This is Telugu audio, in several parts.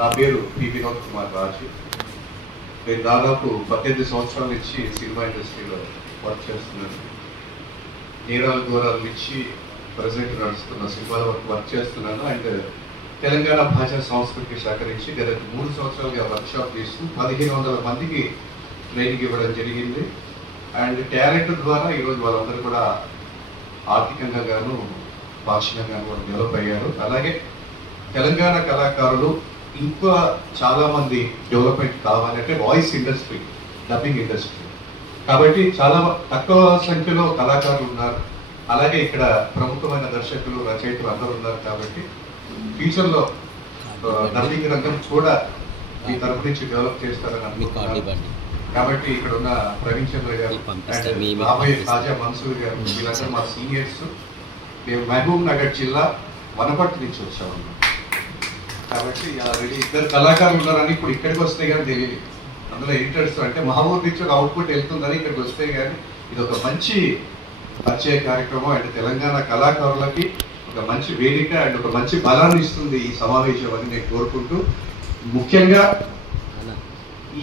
నా పేరు పి వినోద్ కుమార్ రాజు. నేను దాదాపు 18 సంవత్సరాల నుంచి సినిమా ఇండస్ట్రీలో వర్క్ చేస్తున్నాను. నేరాలు ఘోరాల నుంచి ప్రజెంట్ నడుస్తున్న సినిమాల వరకు వర్క్ చేస్తున్నాను. అండ్ తెలంగాణ భాషా సంస్కృతికి సహకరించి గత 3 సంవత్సరాలుగా వర్క్షాప్ చేస్తూ 1500 మందికి ట్రైనింగ్ ఇవ్వడం జరిగింది. అండ్ టాలెంట్ ద్వారా ఈరోజు వాళ్ళందరూ కూడా ఆర్థికంగా గాను భాషణంగా కూడా డెవలప్ అయ్యారు. అలాగే తెలంగాణ కళాకారులు ఇంకా చాలామంది డెవలప్మెంట్ కావాలంటే వాయిస్ ఇండస్ట్రీ, డబ్బింగ్ ఇండస్ట్రీ కాబట్టి చాలా తక్కువ సంఖ్యలో కళాకారులు ఉన్నారు. అలాగే ఇక్కడ ప్రముఖమైన దర్శకులు, రచయితలు అందరూ ఉన్నారు. కాబట్టి ఫ్యూచర్లో డబ్బింగ్ రంగం కూడా ఈ తరపు నుంచి డెవలప్ చేస్తారని అనుకుంటున్నాను. కాబట్టి ఇక్కడ ఉన్న ప్రవీణ్ చంద్ర గారు అండ్ రాబోయే ఖాజా మన్సూర్ గారు వీళ్ళందరూ మా సీనియర్స్. మేము మహబూబ్ నగర్ జిల్లా వనపర్తి నుంచి వచ్చామన్నమాట. కాబట్టి ఆల్రెడీ 2 కళాకారులు ఉన్నారని ఇప్పుడు ఇక్కడికి వస్తే కానీ తెలియదు. అందులో ఎడిటర్స్ అంటే మహబూబ్ నుంచి ఒక అవుట్పుట్ వెళ్తుందని ఇక్కడికి వస్తే కానీ ఇది ఒక మంచి పరిచయ కార్యక్రమం. అండ్ తెలంగాణ కళాకారులకి ఒక మంచి వేదిక అండ్ ఒక మంచి బలాన్ని ఇస్తుంది ఈ సమావేశం అని నేను కోరుకుంటూ, ముఖ్యంగా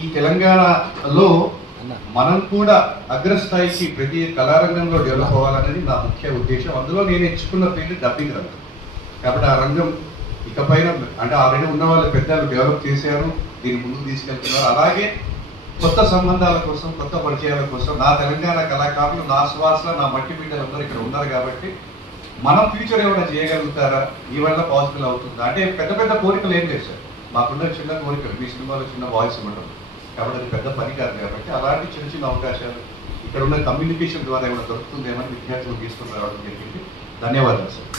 ఈ తెలంగాణలో మనం కూడా అగ్రస్థాయికి ప్రతి కళారంగంలో డెవలప్ అవ్వాలనేది నా ముఖ్య ఉద్దేశం. అందులో నేను ఎంచుకున్న ఫీల్డ్ డబ్బింగ్ రంగం. కాబట్టి ఆ రంగం ఇకపైన అంటే ఆల్రెడీ ఉన్న వాళ్ళు పెద్దలు డెవలప్ చేశారు, దీన్ని ముందుకు తీసుకెళ్తున్నారు. అలాగే కొత్త సంబంధాల కోసం, కొత్త పరిచయాల కోసం నా తెలంగాణ కళాకారులు, నా శ్వాస, నా మట్టి బిడ్డలందరూ ఇక్కడ ఉన్నారు. కాబట్టి మనం ఫ్యూచర్ ఏమైనా చేయగలుగుతారా, ఈ వల్ల పాసిబుల్ అవుతుందా అంటే పెద్ద పెద్ద కోరికలు ఏం లేదు సార్. మాకున్న చిన్న కోరికలు మీ సినిమాలో చిన్న వాయిస్ ఇవ్వడం, కాబట్టి అది పెద్ద పని కాదు. కాబట్టి అలాంటి చిన్న చిన్న అవకాశాలు ఇక్కడ ఉన్న కమ్యూనికేషన్ ద్వారా ఏమైనా దొరుకుతుందేమని విద్యార్థులు తీసుకుని రావడం జరిగింది. ధన్యవాదాలు సార్.